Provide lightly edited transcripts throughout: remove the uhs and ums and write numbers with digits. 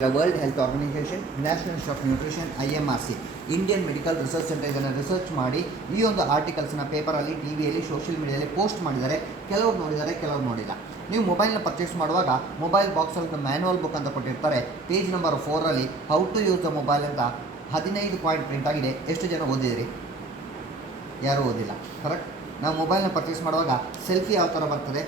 The World Health Organization, National Institute of Nutrition, IMRC, Indian medical research centre ಇದನ್ನು research ಮಾಡಿ ಈ ಒಂದು ಆರ್ಟಿಕಲ್ಸ್ನ ಪೇಪರಲ್ಲಿ, ಟಿವಿಯಲ್ಲಿ, ಸೋಷಿಯಲ್ ಮೀಡಿಯಾದಲ್ಲಿ ಪೋಸ್ಟ್ ಮಾಡಿದ್ದಾರೆ. ಕೆಲವರು ನೋಡಿದ್ದಾರೆ, ಕೆಲವರು ನೋಡಿಲ್ಲ. ನೀವು ಮೊಬೈಲ್ನ ಪರ್ಚೇಸ್ ಮಾಡುವಾಗ ಮೊಬೈಲ್ ಬಾಕ್ಸಲ್ಲಿ ಒಂದು ಮ್ಯಾನ್ಯುವಲ್ ಬುಕ್ ಅಂತ ಕೊಟ್ಟಿರ್ತಾರೆ. ಪೇಜ್ ನಂಬರ್ 4ರಲ್ಲಿ how to use the mobile ಅಂತ 15 ಪಾಯಿಂಟ್ ಪ್ರಿಂಟ್ ಆಗಿದೆ. ಎಷ್ಟು ಜನ ಓದಿದಿರಿ? ಯಾರೂ ಓದಿಲ್ಲ. ಕರೆಕ್ಟ್. ನಾವು ಮೊಬೈಲ್ನ ಪರ್ಚೇಸ್ ಮಾಡುವಾಗ ಸೆಲ್ಫಿ ಯಾವ ಥರ ಬರ್ತದೆ,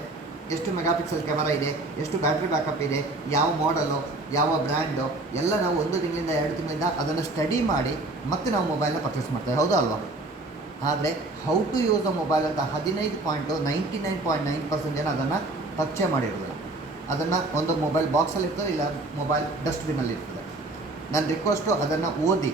ಎಷ್ಟು ಮೆಗಾಪಿಕ್ಸೆಲ್ ಕ್ಯಾಮರಾ ಇದೆ, ಎಷ್ಟು ಬ್ಯಾಟ್ರಿ ಬ್ಯಾಕಪ್ ಇದೆ, ಯಾವ ಮಾಡಲು, ಯಾವ ಬ್ರ್ಯಾಂಡು ಎಲ್ಲ ನಾವು 1 ತಿಂಗಳಿಂದ 2 ತಿಂಗಳಿಂದ ಅದನ್ನು ಸ್ಟಡಿ ಮಾಡಿ ಮತ್ತೆ ನಾವು ಮೊಬೈಲ್ನ ಪರ್ಚೇಸ್ ಮಾಡ್ತೇವೆ. ಹೌದಾ ಅಲ್ವಾ? ಆದರೆ how to use the mobile ಅಂತ 99.9% ಜನ ಅದನ್ನು ಟಚ್ಚೇ ಮಾಡಿರೋದಿಲ್ಲ. ಅದನ್ನು ಒಂದು ಮೊಬೈಲ್ ಬಾಕ್ಸಲ್ಲಿ ಇರ್ತದೆ, ಇಲ್ಲ ಮೊಬೈಲ್ ಡಸ್ಟ್ಬಿನ್ನಲ್ಲಿ ಇರ್ತದೆ. ನನ್ನ ರಿಕ್ವೆಸ್ಟು ಅದನ್ನು ಓದಿ.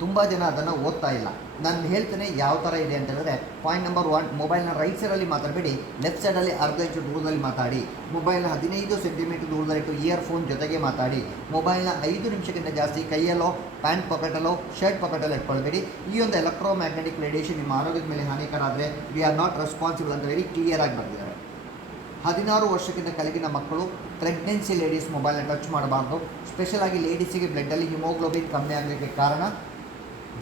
ತುಂಬ ಜನ ಅದನ್ನು ಓದ್ತಾ ಇಲ್ಲ. ನಾನು ಹೇಳ್ತೇನೆ ಯಾವ ಥರ ಇದೆ ಅಂತ ಹೇಳಿದ್ರೆ, ಪಾಯಿಂಟ್ ನಂಬರ್ 1, ಮೊಬೈಲ್ನ ರೈಟ್ ಸೈಡಲ್ಲಿ ಮಾತಾಡಬೇಡಿ, ಲೆಫ್ಟ್ ಸೈಡಲ್ಲಿ ಅರ್ಧ ಇಂಚು ದೂರದಲ್ಲಿ ಮಾತಾಡಿ. ಮೊಬೈಲ್ನ 15 ಸೆಂಟಿಮೀಟರ್ ದೂರದಲ್ಲಿಟ್ಟು ಇಯರ್ಫೋನ್ ಜೊತೆಗೆ ಮಾತಾಡಿ. ಮೊಬೈಲ್ನ 5 ನಿಮಿಷಕ್ಕಿಂತ ಜಾಸ್ತಿ ಕೈಯಲ್ಲೋ, ಪ್ಯಾಂಟ್ ಪಾಕೆಟಲ್ಲೋ, ಶರ್ಟ್ ಪಾಕೆಟಲ್ಲೋ ಇಟ್ಕೊಳ್ಬೇಡಿ. ಈ ಒಂದು ಎಲೆಕ್ಟ್ರೋಮ್ಯಾಗ್ನೆಟಿಕ್ ರೇಡಿಯೇಷನ್ ನಿಮ್ಮ ಆರೋಗ್ಯದ ಮೇಲೆ ಹಾನಿಕರ ಆದರೆ ವಿ ಆರ್ ನಾಟ್ ರೆಸ್ಪಾನ್ಸಿಬಲ್ ಅಂತ ವೆರಿ ಕ್ಲಿಯರ್ ಆಗಿ ಬರ್ತಿದ್ದಾರೆ. 16 ವರ್ಷಕ್ಕಿಂತ ಕೆಳಗಿನ ಮಕ್ಕಳು, ಪ್ರೆಗ್ನೆನ್ಸಿ ಲೇಡೀಸ್ ಮೊಬೈಲ್ನ ಟಚ್ ಮಾಡಬಾರ್ದು. ಸ್ಪೆಷಲ್ ಆಗಿ ಲೇಡೀಸಿಗೆ ಬ್ಲಡ್ಡಲ್ಲಿ ಹಿಮೋಗ್ಲೋಬಿನ್ ಕಮ್ಮಿ ಆಗಲಿಕ್ಕೆ ಕಾರಣ,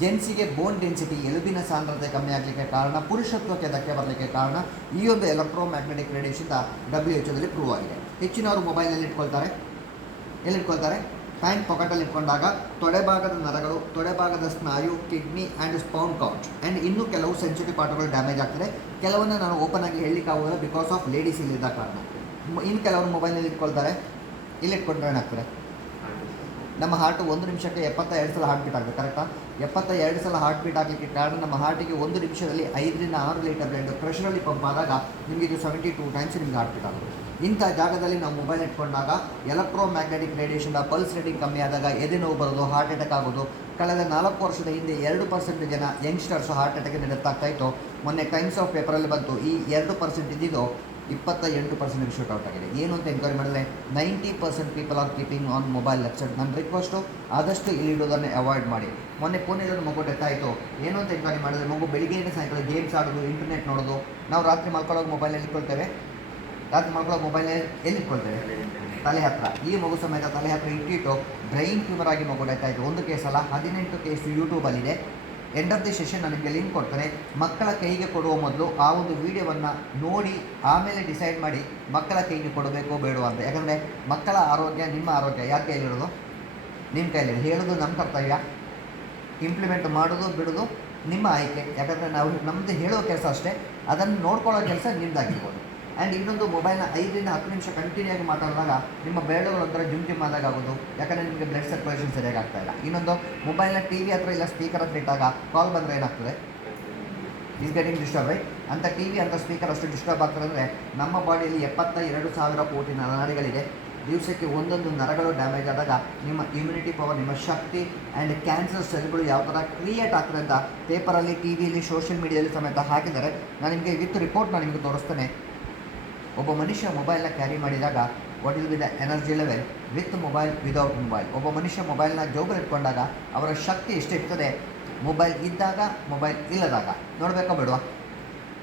ಜೆಂಟ್ಸಿಗೆ ಬೋನ್ ಡೆನ್ಸಿಟಿ ಎಲುಬಿನ ಸಾಂದ್ರತೆ ಕಮ್ಮಿ ಆಗಲಿಕ್ಕೆ ಕಾರಣ, ಪುರುಷತ್ವಕ್ಕೆ ಧಕ್ಕೆ ಬರಲಿಕ್ಕೆ ಕಾರಣ ಈ ಒಂದು ಎಲೆಕ್ಟ್ರೋಮ್ಯಾಗ್ನೆಟಿಕ್ ರೇಡಿಯೇಷನ್ WHO ಪ್ರೂವ್ ಆಗಿದೆ. ಹೆಚ್ಚಿನವರು ಮೊಬೈಲಲ್ಲಿ ಎಲ್ಲಿಟ್ಕೊಳ್ತಾರೆ? ಪ್ಯಾಂಟ್ ಪಾಕೆಟಲ್ಲಿ ಇಟ್ಕೊಂಡಾಗ ತೊಡೆಭಾಗದ ನರಗಳು, ತೊಡೆಭಾಗದ ಸ್ನಾಯು, kidney and sperm couch and ಇನ್ನೂ ಕೆಲವು ಸೆನ್ಸಿಟಿವ್ ಪಾರ್ಟ್ಗಳು ಡ್ಯಾಮೇಜ್ ಆಗ್ತದೆ. ಕೆಲವನ್ನ ನಾನು ಓಪನ್ ಆಗಿ ಹೇಳಲಿಕ್ಕಾಗೋದಿಲ್ಲ ಬಿಕಾಸ್ ಆಫ್ ಲೇಡೀಸ್ ಇಲ್ಲಿದ್ದ ಕಾರಣ. ಇನ್ನು ಕೆಲವರು ಮೊಬೈಲಲ್ಲಿ ಇಟ್ಕೊಳ್ತಾರೆ. ಇಲ್ಲಿಟ್ಕೊಂಡ್ರೆ ಏನಾಗ್ತದೆ? ನಮ್ಮ ಹಾರ್ಟು 1 ನಿಮಿಷಕ್ಕೆ 72 ಸಲ ಹಾರ್ಟ್ ಬೀಟ್ ಆಗಬೇಕು. ಕರೆಕ್ಟಾ? 72 ಸಲ ಹಾರ್ಟ್ ಬೀಟ್ ಆಗಲಿಕ್ಕೆ ಕಾರಣ, ನಮ್ಮ ಹಾರ್ಟಿಗೆ 1 ನಿಮಿಷದಲ್ಲಿ 5 ರಿಂದ 6 ಲೀಟರ್ ಬ್ಲಡ್ ಪ್ರೆಷರಲ್ಲಿ ಪಂಪ್ ಆದಾಗ ನಿಮಗೆ ಇದು 72 ಟೈಮ್ಸ್ ನಿಮಗೆ ಹಾರ್ಟ್ ಬೀಟ್ ಆಗುತ್ತೆ. ಇಂಥ ಜಾಗದಲ್ಲಿ ನಾವು ಮೊಬೈಲ್ ಇಟ್ಕೊಂಡಾಗ ಎಲೆಕ್ಟ್ರೋಮ್ಯಾಗ್ನೆಟಿಕ್ ರೇಡಿಯೇಷನ್ ಪಲ್ಸ್ ರೇಟಿಂಗ್ ಕಮ್ಮಿ ಆದಾಗ ಎದೆ ನೋವು ಬರೋದು, ಹಾರ್ಟ್ ಅಟ್ಯಾಕ್ ಆಗೋದು. ಕಳೆದ 4 ವರ್ಷದ ಹಿಂದೆ 2% ಜನ ಯಂಗ್ಸ್ಟರ್ಸ್ ಹಾರ್ಟ್ ಅಟ್ಯಾಕಿಂದ ಡೆತ್ ಆಗ್ತಾಯಿತ್ತು. ಮೊನ್ನೆ ಟೈಮ್ಸ್ ಆಫ್ ಪೇಪರಲ್ಲಿ ಬಂತು, ಈ 2% ಇದ್ದಿದ್ದು 28% ಶೂಟ್ ಔಟ್ ಆಗಿದೆ. ಏನು ಅಂತ ಎನ್ಕ್ವೈರಿ ಮಾಡಿದ್ರೆ 90% people are keeping on mobile left. ನನ್ನ ರಿಕ್ವೆಸ್ಟು ಆದಷ್ಟು ಇಲ್ಲಿಡೋದನ್ನೇ ಅವಾಯ್ಡ್ ಮಾಡಿ. ಮೊನ್ನೆ ಪುಣೆಯಲ್ಲಿ ಮಗು ಡೆತ್ ಆಯಿತು. ಏನು ಅಂತ ಎನ್ಕ್ವೈರಿ ಮಾಡಿದ್ರೆ, ಮಗು ಬೆಳಿಗ್ಗೆಯಿಂದ ಸಾಯಂಕಾಲ ಗೇಮ್ಸ್ ಆಡೋದು, ಇಂಟರ್ನೆಟ್ ನೋಡೋದು. ನಾವು ರಾತ್ರಿ ಮಲ್ಕೊಳ್ಳೋಕೆ ಮೊಬೈಲಲ್ಲಿ ಇಟ್ಕೊಳ್ತೇವೆ. ಎಲ್ಲಿಟ್ಕೊಳ್ತೇವೆ? ತಲೆ ಹತ್ರ. ಈ ಮಗು ಸಮೇತ ತಲೆ ಹತ್ರ ಇಟ್ಟಿಟ್ಟು ಬ್ರೈನ್ ಟ್ಯೂಮರ್ ಆಗಿ ಮಗು ಡೆತ್ ಆಯಿತು. ಒಂದು ಕೇಸಲ್ಲ, 18 ಕೇಸು ಯೂಟ್ಯೂಬಲ್ಲಿದೆ. ಎಂಡ್ ಆಫ್ ದಿ ಸೆಷನ್ ನಾನು ನಿಮಗೆ ಲಿಂಕ್ ಕೊಡ್ತೇನೆ. ಮಕ್ಕಳ ಕೈಗೆ ಕೊಡುವ ಮೊದಲು ಆ ಒಂದು ವಿಡಿಯೋವನ್ನು ನೋಡಿ ಆಮೇಲೆ ಡಿಸೈಡ್ ಮಾಡಿ ಮಕ್ಕಳ ಕೈಗೆ ಕೊಡಬೇಕೋ ಬೇಡವಾ ಅಂತ. ಯಾಕಂದರೆ ಮಕ್ಕಳ ಆರೋಗ್ಯ ನಿಮ್ಮ ಆರೋಗ್ಯ ಯಾರ ಕೈಲಿರೋದು? ನಿಮ್ಮ ಕೈಲಿ. ಹೇಳೋದು ನಮ್ಮ ಕರ್ತವ್ಯ, ಇಂಪ್ಲಿಮೆಂಟ್ ಮಾಡೋದು ಬಿಡೋದು ನಿಮ್ಮ ಆಯ್ಕೆ. ಯಾಕಂದರೆ ನಾವು ನಮ್ಮದು ಹೇಳೋ ಕೆಲಸ ಅಷ್ಟೇ, ಅದನ್ನು ನೋಡ್ಕೊಳ್ಳೋ ಕೆಲಸ ನಿಮ್ಮದಾಗಿರ್ಬೋದು. ಆ್ಯಂಡ್ ಇನ್ನೊಂದು, ಮೊಬೈಲ್ನ 5 ರಿಂದ 10 ನಿಮಿಷ ಕಂಟಿನ್ಯೂ ಆಗಿ ಮಾತಾಡಿದಾಗ ನಿಮ್ಮ ಬೆರಳುಗಳು ಒಂಥರ ಜುಮ್ ಆದಾಗ ಆಗೋದು. ಯಾಕಂದರೆ ನಿಮಗೆ ಬ್ಲಡ್ ಸರ್ಕ್ಯುಲೇಷನ್ ಸರಿಯಾಗಿ ಆಗ್ತಾಯಿಲ್ಲ. ಇನ್ನೊಂದು, ಮೊಬೈಲ್ನ TV ಹತ್ರ ಇಲ್ಲ ಸ್ಪೀಕರ್ ಹತ್ರ ಇಟ್ಟಾಗ ಕಾಲ್ ಬಂದರೆ ಏನಾಗ್ತದೆ? Is getting disturb right. ಅಂತ TV ಅಂತ ಸ್ಪೀಕರ್ ಅಷ್ಟು ಡಿಸ್ಟರ್ಬ್ ಆಗ್ತದೆ ಅಂದರೆ ನಮ್ಮ ಬಾಡಿಯಲ್ಲಿ 72,000 ಕೋಟಿ ನರನಾಡಿಗಳಿದೆ. ದಿವಸಕ್ಕೆ ಒಂದೊಂದು ನರಗಳು ಡ್ಯಾಮೇಜ್ ಆದಾಗ ನಿಮ್ಮ ಇಮ್ಯುನಿಟಿ ಪವರ್, ನಿಮ್ಮ ಶಕ್ತಿ ಆ್ಯಂಡ್ ಕ್ಯಾನ್ಸರ್ ಸೆಲ್ಗಳು ಯಾವ ಥರ ಕ್ರಿಯೇಟ್ ಆಗ್ತದೆ ಅಂತ ಪೇಪರಲ್ಲಿ, ಟಿವಿಯಲ್ಲಿ, ಸೋಷಿಯಲ್ ಮೀಡಿಯಾದಲ್ಲಿ ಸಮೇತ ಹಾಕಿದ್ದಾರೆ. ನಾನು ನಿಮಗೆ ವಿತ್ ರಿಪೋರ್ಟ್ ನಾನು ನಿಮಗೆ ತೋರಿಸ್ತೇನೆ. ಒಬ್ಬ ಮನುಷ್ಯ ಮೊಬೈಲ್ನ ಕ್ಯಾರಿ ಮಾಡಿದಾಗ what will be the energy level with mobile, without mobile. ಒಬ್ಬ ಮನುಷ್ಯ ಮೊಬೈಲ್ನ ಜೋಬಲ್ಲಿ ಇಟ್ಕೊಂಡಾಗ ಅವರ ಶಕ್ತಿ ಎಷ್ಟಿರ್ತದೆ ಮೊಬೈಲ್ ಇದ್ದಾಗ, ಮೊಬೈಲ್ ಇಲ್ಲದಾಗ. ನೋಡಬೇಕಾ ಬೇಡವಾ?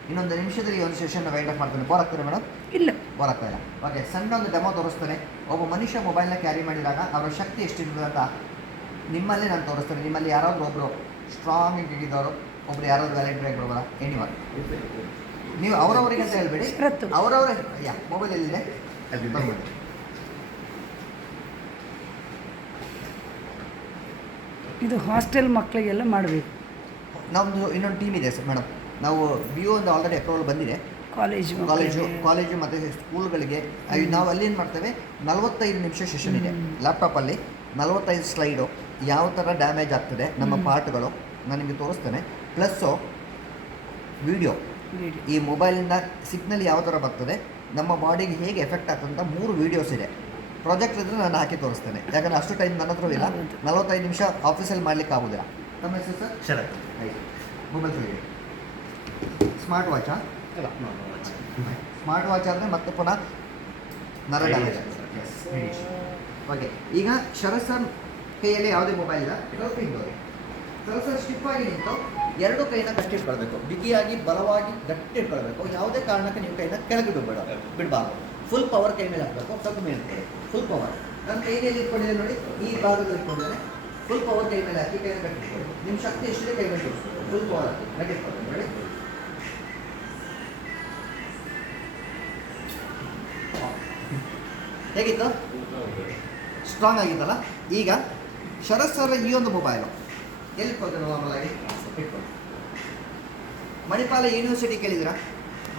ಇನ್ನೊಂದು ನಿಮಿಷದಲ್ಲಿ ಒಂದು ಸೆಷನ್ ವೈಂಡ್ ಅಪ್ ಮಾಡ್ತೇನೆ. ಬೋರ್ ಆಗ್ತದೆ ಮೇಡಮ್? ಇಲ್ಲ, ಬೋರ್ ಆಗ್ತಾ ಇಲ್ಲ. ಓಕೆ, ಸಣ್ಣ ಒಂದು ಡೆಮೋ ತೋರಿಸ್ತೇನೆ. ಒಬ್ಬ ಮನುಷ್ಯ ಮೊಬೈಲ್ನ ಕ್ಯಾರಿ ಮಾಡಿದಾಗ ಅವರ ಶಕ್ತಿ ಎಷ್ಟಿರ್ತದೆ ಅಂತ ನಿಮ್ಮಲ್ಲಿ ನಾನು ತೋರಿಸ್ತೇನೆ. ನಿಮ್ಮಲ್ಲಿ ಯಾರಾದರೂ ಒಬ್ಬರು ಸ್ಟ್ರಾಂಗ್ ಆಗಿದ್ದವರು, ಒಬ್ಬರು ಯಾರಾದರೂ ವ್ಯಾಲೆಂಟ್ರಿ ಆಗಿರೋಲ್ಲ, ಎನಿವನ್. ನೀವು ಅವರವರಿಗೆ ಅಂತ ಹೇಳ್ಬೇಡಿ, ಅವರವರೇ. ಮೊಬೈಲ್ ಎಲ್ಲಿದೆ? ಇದು ಹಾಸ್ಟೆಲ್ ಮಕ್ಕಳಿಗೆಲ್ಲ ಮಾಡಬೇಕು. ನಮ್ಮದು ಇನ್ನೊಂದು ಟೀಮ್ ಇದೆ ಸರ್ ಮೇಡಮ್. ನಾವು BO ಒಂದು ಆಲ್ರೆಡಿ ಅಪ್ರೂವಲ್ ಬಂದಿದೆ. ಕಾಲೇಜು ಮತ್ತು ಸ್ಕೂಲ್ಗಳಿಗೆ ನಾವು ಅಲ್ಲಿ ಏನು ಮಾಡ್ತೇವೆ, 45 ನಿಮಿಷ ಸೆಷನ್ ಇದೆ. ಲ್ಯಾಪ್ಟಾಪಲ್ಲಿ 45 ಸ್ಲೈಡು ಯಾವ ಥರ ಡ್ಯಾಮೇಜ್ ಆಗ್ತದೆ ನಮ್ಮ ಪಾರ್ಟ್ಗಳು ನಾನು ನಿಮಗೆ ತೋರಿಸ್ತೇನೆ. ಪ್ಲಸ್ಸು ವಿಡಿಯೋ, ಈ ಮೊಬೈಲಿಂದ ಸಿಗ್ನಲ್ ಯಾವ ಥರ ಬರ್ತದೆ, ನಮ್ಮ ಬಾಡಿಗೆ ಹೇಗೆ ಎಫೆಕ್ಟ್ ಆಗ್ತದೆ ಅಂತ 3 ವೀಡಿಯೋಸ್ ಇದೆ. ಪ್ರಾಜೆಕ್ಟ್ ಇದ್ದರೆ ನಾನು ಹಾಕಿ ತೋರಿಸ್ತೇನೆ. ಯಾಕಂದರೆ ಅಷ್ಟು ಟೈಮ್ ನನ್ನ ಹತ್ರ ಇಲ್ಲ. 45 ನಿಮಿಷ ಆಫೀಸಲ್ಲಿ ಮಾಡಲಿಕ್ಕೆ ಆಗೋದಿಲ್ಲ. ನಮ್ಮ ಹೆಸರು ಸರ್? ಶರತ್. ಆಯ್ತು. ಮೊಬೈಲ್ ಸರಿ. ಸ್ಮಾರ್ಟ್ ವಾಚಾ? ಸ್ಮಾರ್ಟ್ ವಾಚ್ ಆದರೆ ಮತ್ತೆ ಪುನಃ ನರ ಡ್ಯಾಮೇಜ್ ಆಗ್ತದೆ. ಓಕೆ, ಈಗ ಶರತ್ ಸರ್ ಕೈಯಲ್ಲಿ ಯಾವುದೇ ಮೊಬೈಲ್ ಇಲ್ಲ, ಹಿಂದೋಗಿ ಶರತ್ ಸರ್ ಸ್ಟಿಪ್ ಆಗಿ ನಿಂತು 2 ಕೈನ ಗಟ್ಟಿ ಇಟ್ಕೊಳ್ಬೇಕು. ಬಿಗಿಯಾಗಿ ಬಲವಾಗಿ ಗಟ್ಟಿ ಇಟ್ಕೊಳ್ಬೇಕು. ಯಾವುದೇ ಕಾರಣಕ್ಕೆ ನೀವು ಕೈನ ಕೆಳಗೆ ಬಿಡಬಾರ್ದು. ಫುಲ್ ಪವರ್ ಕೈ ಮೇಲೆ ಹಾಕಬೇಕು. ಸ್ವಲ್ಪ ಮೇಲೆ ಫುಲ್ ಪವರ್ ನನ್ನ ಕೈಯಲ್ಲಿ ಇಟ್ಕೊಂಡಿದೆ ನೋಡಿ, ಈ ಭಾಗದಲ್ಲಿ ಇಟ್ಕೊಂಡಿದ್ದೇನೆ. ಫುಲ್ ಪವರ್ ಕೈ ಮೇಲೆ ಹಾಕಿ ಕೈಯನ್ನು ಕಟ್ಟಿಟ್ಕೊಳ್ಳಿ. ನಿಮ್ಮ ಶಕ್ತಿ ಎಷ್ಟಿದೆ ಕೈ ಮೇಲೆ ತೋರಿಸ್ಕೊಳ್ಳಿ. ಫುಲ್ ಪವರ್ ಹಾಕಿ ಕಟ್ಟಿಟ್ಕೊಳ್ಳಿ ನೋಡಿ. ಹೇಗಿತ್ತು? ಸ್ಟ್ರಾಂಗ್ ಆಗಿತ್ತಲ್ಲ. ಈಗ ಶರತ್ ಸರ್ ಈ ಒಂದು ಮೊಬೈಲು ಎಲ್ಲಿ ಇಟ್ಕೊಳ್ತಾರೆ ನಾರ್ಮಲ್ ಆಗಿ ಇಟ್ಕೊಳ್ಳಿ. ಮಣಿಪಾಲ ಯೂನಿವರ್ಸಿಟಿ ಕೇಳಿದಿರಾ?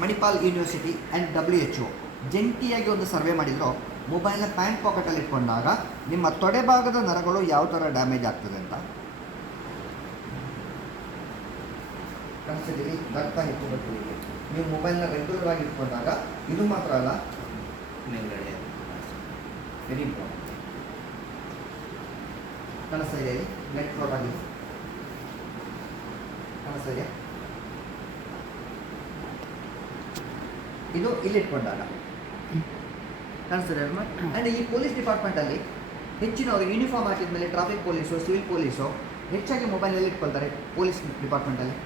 ಮಣಿಪಾಲ್ ಯೂನಿವರ್ಸಿಟಿ ಆ್ಯಂಡ್ WHO ಜಂಟಿಯಾಗಿ ಒಂದು ಸರ್ವೆ ಮಾಡಿದ್ರು. ಮೊಬೈಲ್ನ ಪ್ಯಾಂಟ್ ಪಾಕೆಟಲ್ಲಿ ಇಟ್ಕೊಂಡಾಗ ನಿಮ್ಮ ತೊಡೆ ಭಾಗದ ನರಗಳು ಯಾವ ಥರ ಡ್ಯಾಮೇಜ್ ಆಗ್ತದೆ ಅಂತ ಕನ್ಸಿದ್ದೀರಿ. ರಕ್ತ ಇಟ್ಕೊಬೇಕು. ನೀವು ಮೊಬೈಲ್ನ ರೆಗ್ಯುಲರ್ ಆಗಿ ಇಟ್ಕೊಂಡಾಗ ಇದು ಮಾತ್ರ ಅಲ್ಲ, ವೆರಿ ಇಂಪಾರ್ಟೆಂಟ್. ಕಾಣಿಸ್ತಾ ಇದೆಯಾ? ಇಲ್ಲಿ ನೆಟ್ ಫ್ಲೋಟ್ ಆಗಿದೆ, ಕಾಣಿಸ್ತಾ ಇದೆಯಾ? ಇದು ಇಲ್ಲಿ ಇಟ್ಕೊಂಡಾಗ ಕಾಣಿಸ್ತಾರೆ ಅಲ್ವಾ? ಆ್ಯಂಡ್ ಈ ಪೊಲೀಸ್ ಡಿಪಾರ್ಟ್ಮೆಂಟಲ್ಲಿ ಹೆಚ್ಚಿನವರು ಯೂನಿಫಾರ್ಮ್ ಹಾಕಿದ ಮೇಲೆ ಟ್ರಾಫಿಕ್ ಪೊಲೀಸು, ಸಿವಿಲ್ ಪೊಲೀಸು ಹೆಚ್ಚಾಗಿ ಮೊಬೈಲಲ್ಲಿ ಇಟ್ಕೊಳ್ತಾರೆ. ಪೊಲೀಸ್ ಡಿಪಾರ್ಟ್ಮೆಂಟಲ್ಲಿ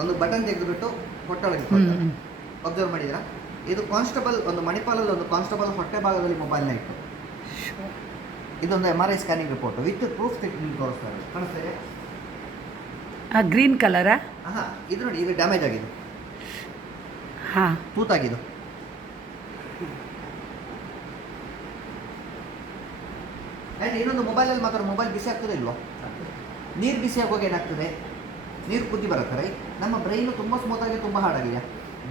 ಒಂದು ಬಟನ್ ತೆಗೆದುಬಿಟ್ಟು ಹೊಟ್ಟೆೊಳಗೆ ಇಟ್ಕೊಳ್ತಾರೆ. ಅಬ್ಸರ್ವ್ ಮಾಡಿದ್ದೀರಾ? ಇದು ಕಾನ್ಸ್ಟೇಬಲ್, ಒಂದು ಮಣಿಪಾಲಲ್ಲಿ ಒಂದು ಕಾನ್ಸ್ಟೇಬಲ್ ಹೊಟ್ಟೆ ಭಾಗದಲ್ಲಿ ಮೊಬೈಲ್ನ ಇಟ್ಟು, ಇದೊಂದು MRI scanning report with proof ನಿಮ್ಗೆ ತೋರಿಸ್ತಾರೆ. ಕಾಣಿಸ್ತಾ ಇದೆ? ಗ್ರೀನ್ ಕಲರಾ? ಹಾಂ, ಇದು ನೋಡಿ, ಇದು ಡ್ಯಾಮೇಜ್ ಆಗಿದೆ, ಹಾಂ, ತೂತಾಗಿದ್ದು. ಆ್ಯಂಡ್ ಇನ್ನೊಂದು ಮೊಬೈಲಲ್ಲಿ ಮಾತ್ರ ಮೊಬೈಲ್ ಬಿಸಿ ಆಗ್ತದೆ ಇಲ್ವೋ? ನೀರು ಬಿಸಿ ಆಗುವಾಗ ಏನಾಗ್ತದೆ? ನೀರು ಕುದಿ ಬರುತ್ತೆ ರೈಟ್. ನಮ್ಮ ಬ್ರೈನು ತುಂಬ ಸ್ಮೂತಾಗಿ ತುಂಬ ಹಾರ್ಡಾಗಿದೆ,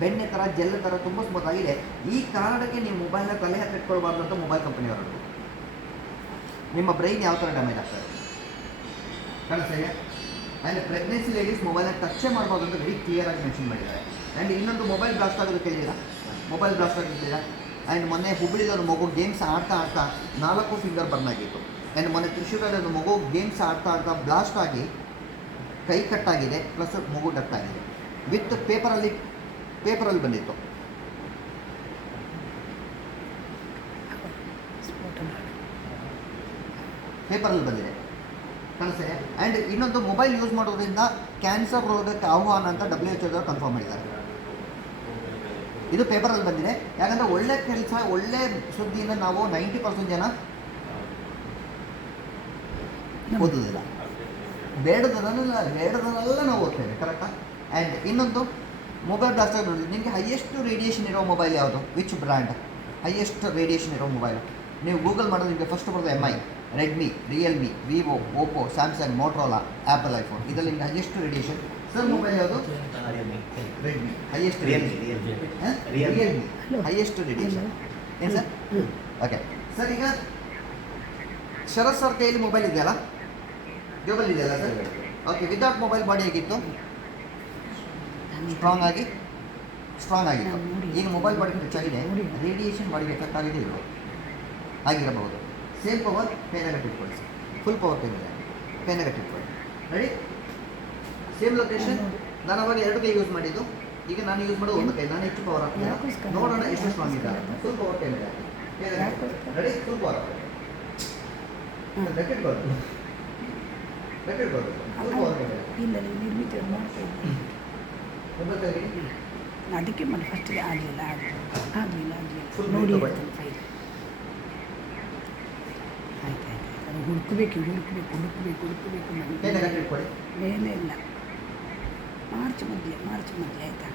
ಬೆಣ್ಣೆ ಥರ ಜೆಲ್ ಥರ ತುಂಬ ಸ್ಮೂತ್ ಆಗಿದೆ. ಈ ಕಾರಣಕ್ಕೆ ನೀವು ಮೊಬೈಲ್ನ ತಲೆ ಹತ್ರ ಇಟ್ಕೊಳ್ಬಾರ್ದು ಅಂತ ಮೊಬೈಲ್ ಕಂಪನಿ ಹೊರಟು. ನಿಮ್ಮ ಬ್ರೈನ್ ಯಾವ ಥರ ಡ್ಯಾಮೇಜ್ ಆಗ್ತದೆ ಕಾಣಿಸ್ತಾ? ಆ್ಯಂಡ್ ಪ್ರೆಗ್ನೆನ್ಸಿ ಲೇಡೀಸ್ ಮೊಬೈಲ್ನ ಟಚ್ಚೇ ಮಾಡ್ಬೋದು ಅಂತ ವೆರಿ ಕ್ಲಿಯರ್ ಆಗಿ ಮೆನ್ಷನ್ ಮಾಡಿದ್ದಾರೆ. ಆ್ಯಂಡ್ ಇನ್ನೊಂದು ಮೊಬೈಲ್ ಬ್ಲಾಸ್ಟ್ ಆಗೋದು ಕೇಳಿಲ್ಲ, ಮೊಬೈಲ್ ಬ್ಲಾಸ್ಟ್ ಆಗಿರ್ತೀರಾ. ಆ್ಯಂಡ್ ಮೊನ್ನೆ ಹುಬ್ಬಳ್ಳಿಲಿ ಒಂದು ಮಗು ಗೇಮ್ಸ್ ಆಡ್ತಾ 4 ಫಿಂಗರ್ ಬರ್ನ್ ಆಗಿತ್ತು. ಆ್ಯಂಡ್ ಮೊನ್ನೆ ತ್ರಿಶೂರಲ್ಲಿ ಒಂದು ಮಗು ಗೇಮ್ಸ್ ಆಡ್ತಾ ಬ್ಲಾಸ್ಟ್ ಆಗಿ ಕೈ ಕಟ್ಟಾಗಿದೆ, ಪ್ಲಸ್ ಮಗು ಡೆತ್ ಆಗಿದೆ. ವಿತ್ ಪೇಪರಲ್ಲಿ ಬಂದಿತ್ತು. ಪೇಪರಲ್ಲಿ ಬಂದಿದೆ, ಕಾಣಿಸ್ತಾ? ಆ್ಯಂಡ್ ಇನ್ನೊಂದು ಮೊಬೈಲ್ ಯೂಸ್ ಮಾಡೋದ್ರಿಂದ ಕ್ಯಾನ್ಸರ್ ರೋಗಕ್ಕೆ ಆಹ್ವಾನ ಅಂತ WHO ಕನ್ಫರ್ಮ್ ಮಾಡಿದ್ದಾರೆ. ಇದು ಪೇಪರಲ್ಲಿ ಬಂದಿದೆ. ಯಾಕಂದರೆ ಒಳ್ಳೆ ಕೆಲಸ, ಒಳ್ಳೆ ಸುದ್ದಿಯಿಂದ ನಾವು 90% ಜನ ಓದೋದಿಲ್ಲ, ಬೇಡದನ್ನೆಲ್ಲ ನಾವು ಓದ್ತೇವೆ, ಕರೆಕ್ಟಾ? ಆ್ಯಂಡ್ ಇನ್ನೊಂದು ಮೊಬೈಲ್ ಬ್ಲಾಸ್ಟ್ ಆಗಿ ನೋಡಿ, ನಿಮಗೆ ಹೈಯೆಸ್ಟ್ ರೇಡಿಯೇಷನ್ ಇರೋ ಮೊಬೈಲ್ ಯಾವುದು? ವಿಚ್ ಬ್ರ್ಯಾಂಡ್ ಹೈಯೆಸ್ಟ್ ರೇಡಿಯೇಷನ್ ಇರೋ ಮೊಬೈಲು? ನೀವು ಗೂಗಲ್ ಮಾಡೋದು ನಿಮಗೆ ಫಸ್ಟ್ ಬರೋದು MI, Redmi, Realme, Vivo, Oppo, Samsung, Motorola, apple, iPhone. ಇದರಲ್ಲಿ ನಿಮಗೆ ಹೈಯೆಸ್ಟ್ ರೇಡಿಯೇಷನ್ ಸರ್ ಮೊಬೈಲ್ ಯಾವುದು? Redmi. Highest Realme highest radiation. ಏನು ಸರ್? ಓಕೆ ಸರ್, ಈಗ ಶರತ್ ಸರ್ ಕೈಯಲ್ಲಿ ಮೊಬೈಲ್ ಇದೆಯಲ್ಲ, ಜೋಬಲ್ ಇದೆಯಲ್ಲ sir? Okay, without mobile body ಹೇಗಿತ್ತು? ಸ್ಟ್ರಾಂಗ್ ಆಗಿತ್ತು. ಈಗ ಮೊಬೈಲ್ ಬಾಡಿಗೆ ಟಚ್ ಆಗಿದೆ, ರೇಡಿಯೇಷನ್ ಬಾಡಿಗೆ ಎಫೆಕ್ಟ್ ಆಗಿದೆ ಇಲ್ವೋ? ಆಗಿರಬಹುದು. ಸೇಮ್ ಪವರ್ ಕೈನಾಗ ಇಟ್ಕೊಳ್ಳಿ, ಫುಲ್ ಪವರ್ ಕೈನಾಗ ಇಟ್ಕೊಳ್ಳಿ. ರೆಡಿ? Same location. ನಾನು ಅವಾಗ 2 ಕೈ ಯೂಸ್ ಮಾಡಿದ್ದು, ಈಗ ನಾನು ಯೂಸ್ ಮಾಡೋದು 1 ಕೈ. ನಾನು ಹೆಚ್ಚು ಪವರ್ ಹಾಕ್ತೀನಿ, ನೋಡೋಣ ಎಷ್ಟು ಸ್ಟ್ರಾಂಗ್ ಇದೆ. ಫುಲ್ ಪವರ್ ಕೈ ಮೇಲೆ ರೆಡಿ? ಫುಲ್ ಪವರ್ ಬೆಟ್ಟಿಟ್ಕೊಳ್ತು, ಫುಲ್ ಪವರ್ ಕೈ ಮೇಲೆ ಮೊಬೈಲ್ ಕೈಗೆ ಅದಕ್ಕೆ ಮಾಡಿ ಫಸ್ಟಿಗೆ ಆಗಲಿಲ್ಲ Full ನೋಡಿ mobile. ಫೈಲ್ ಆಯ್ತು ಅದು ಹುಡುಕಬೇಕು ಕೈನಾಗ ಇಟ್ಕೊಳ್ಳಿ. ಮೇಲೆ ಇಲ್ಲ. ಮಾರ್ಚ್ ಮಧ್ಯೆ ಆಯಿತಾ?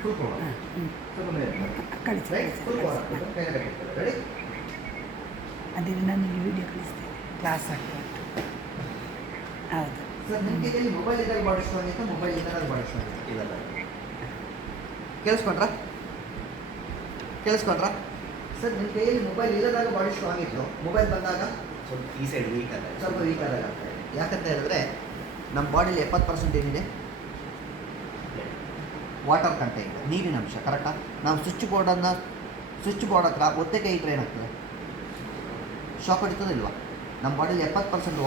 Full power. ಹಾಂ, ಸ್ವಲ್ಪ ಮೇಲೆ ಕಳಿಸಿ ರೈಟ್. ಫುಲ್ ಪವರ್ ಹಾಕ್ಬಿಟ್ಟು ಕೈನಾಗ ಇಟ್ಕೊಳ್ಳಿ. ರೆಡಿ? ಅದೇ ನಾನು ಈ ವಿಡಿಯೋ ಕಳಿಸ್ತೇನೆ, ಕ್ಲಾಸ್ ಆಗ್ತಾ ಹೌದು. ಸರ್, ನಿಮ್ಮ ಕೈಯಲ್ಲಿ ಮೊಬೈಲ್ ಇದ್ದಾಗ ಭಾಳ ಸ್ಟ್ರಾಂಗ್ ಇತ್ತು, ಮೊಬೈಲ್ ಇದ್ದಾಗ ಭಾಳ ಸ್ಟ್ರಾಂಗ್ ಇತ್ತು. ಇದೆಲ್ಲ ಕೇಳಿಸ್ಕೊಂಡ್ರಾ ಸರ್? ನಿಮ್ಮ ಕೈಯಲ್ಲಿ ಮೊಬೈಲ್ ಇಲ್ಲದಾಗ ಬಾಡಿ ಸ್ಟ್ರಾಂಗ್ ಇತ್ತು, ಮೊಬೈಲ್ ಬಂದಾಗ ಸ್ವಲ್ಪ ಈ ಸೈಡ್ ವೀಕ್ ಅದ, ಸ್ವಲ್ಪ ವೀಕ್ ಆದಾಗ ಆಗ್ತಾ ಇದೆ. ಯಾಕಂತ ಹೇಳಿದ್ರೆ ನಮ್ಮ ಬಾಡಿಲಿ 70% ಏನಿದೆ? ವಾಟರ್ ಕಂಟೆಂಟ್, ನೀರಿನ ಅಂಶ, ಕರೆಕ್ಟಾ? ನಾವು ಸ್ವಿಚ್ ಬೋರ್ಡ್ ಹತ್ರ ಒತ್ತೆ ಕೈ ಇಟ್ಟರೆ ಏನಾಗ್ತದೆ? ಶಾಕ್ ಹೊಡಿತದೆ ಇಲ್ವಾ? ನಮ್ಮ ಬಾಡಿಲಿ 70%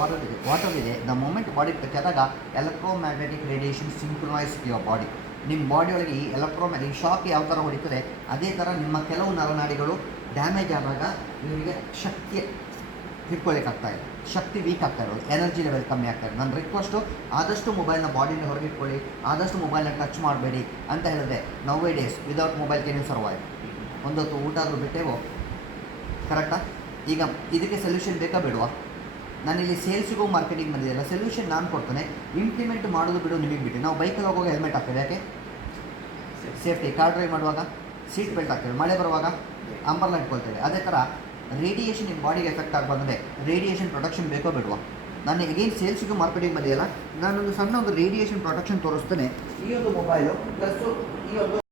ವಾಟರ್ ಇದೆ. ದ ಮೂಮೆಂಟ್ ಬಾಡಿ ಟಚ್ ಆದಾಗ electromagnetic radiation synchronise your body. ನಿಮ್ಮ ಬಾಡಿಯೊಳಗೆ ಈ ಎಲೆಕ್ಟ್ರೋಮ್ಯಾಗ್ನೆಟಿಕ್ ಶಾಕ್ ಯಾವ ಥರ ಹೊಡಿತದೆ, ಅದೇ ಥರ ನಿಮ್ಮ ಕೆಲವು ನರನಾಡಿಗಳು ಡ್ಯಾಮೇಜ್ ಆದಾಗ ಇವರಿಗೆ ಶಕ್ತಿ ಹಿಡ್ಕೊಳ್ಳಿಕ್ಕಾಗ್ತಾ ಇದೆ, ಶಕ್ತಿ ವೀಕ್ ಆಗ್ತಾ ಇರೋದು, ಎನರ್ಜಿ ಲೆವೆಲ್ ಕಮ್ಮಿ ಆಗ್ತಾ ಇದೆ. ನನ್ನ ರಿಕ್ವೆಸ್ಟು, ಆದಷ್ಟು ಮೊಬೈಲ್ನ ಬಾಡಿನ ಹೊರಗಿಟ್ಕೊಳ್ಳಿ, ಆದಷ್ಟು ಮೊಬೈಲ್ನ ಟಚ್ ಮಾಡಬೇಡಿ ಅಂತ ಹೇಳಿದ್ರೆ. Now days without mobile can you survive? ಒಂದೊತ್ತು ಊಟ ಆದರೂ ಬಿಟ್ಟೇವೋ ಕರೆಕ್ಟಾ? ಈಗ ಇದಕ್ಕೆ ಸೊಲ್ಯೂಷನ್ ಬೇಕಾ ಬೇಡವಾ? ನಾನಿಲ್ಲಿ ಸೇಲ್ಸಿಗೂ ಮಾರ್ಕೆಟಿಂಗ್ ಬಂದಿದೆಯಲ್ಲ, ಸೊಲ್ಯೂಷನ್ ನಾನು ಕೊಡ್ತೇನೆ, ಇಂಪ್ಲಿಮೆಂಟ್ ಮಾಡೋದು ಬಿಡು ನಿಮಗೆ ಬಿಟ್ಟು. ನಾವು ಬೈಕಲ್ಲಿ ಹೋಗುವಾಗ ಹೆಲ್ಮೆಟ್ ಹಾಕ್ತೇವೆ, ಯಾಕೆ? ಸೇಫ್ಟಿ. ಕಾರ್ ಡ್ರೈವ್ ಮಾಡುವಾಗ ಸೀಟ್ ಬೆಲ್ಟ್ ಹಾಕ್ತೇವೆ, ಮಳೆ ಬರುವಾಗ ಅಂಬರ್ಲ ಇಟ್ಕೊಳ್ತೇವೆ. ಅದೇ ಥರ ರೇಡಿಯೇಷನ್ ನಿಮ್ಮ ಬಾಡಿಗೆ ಎಫೆಕ್ಟ್ ಆಗಬಂದರೆ ರೇಡಿಯೇಷನ್ ಪ್ರೊಟೆಕ್ಷನ್ ಬೇಕೋ ಬೇಡವಾ? ನಾನು ಎಗೇನ್ ಸೇಲ್ಸಿಗೂ ಮಾರ್ಕೆಟಿಂಗ್ ಬಂದಿದೆಯಲ್ಲ, ನಾನೊಂದು ಸಣ್ಣ ಒಂದು ರೇಡಿಯೇಷನ್ ಪ್ರೊಟೆಕ್ಷನ್ ತೋರಿಸ್ತೇನೆ. ಈ ಒಂದು ಮೊಬೈಲು ಪ್ಲಸ್ಸು ಈ ಒಂದು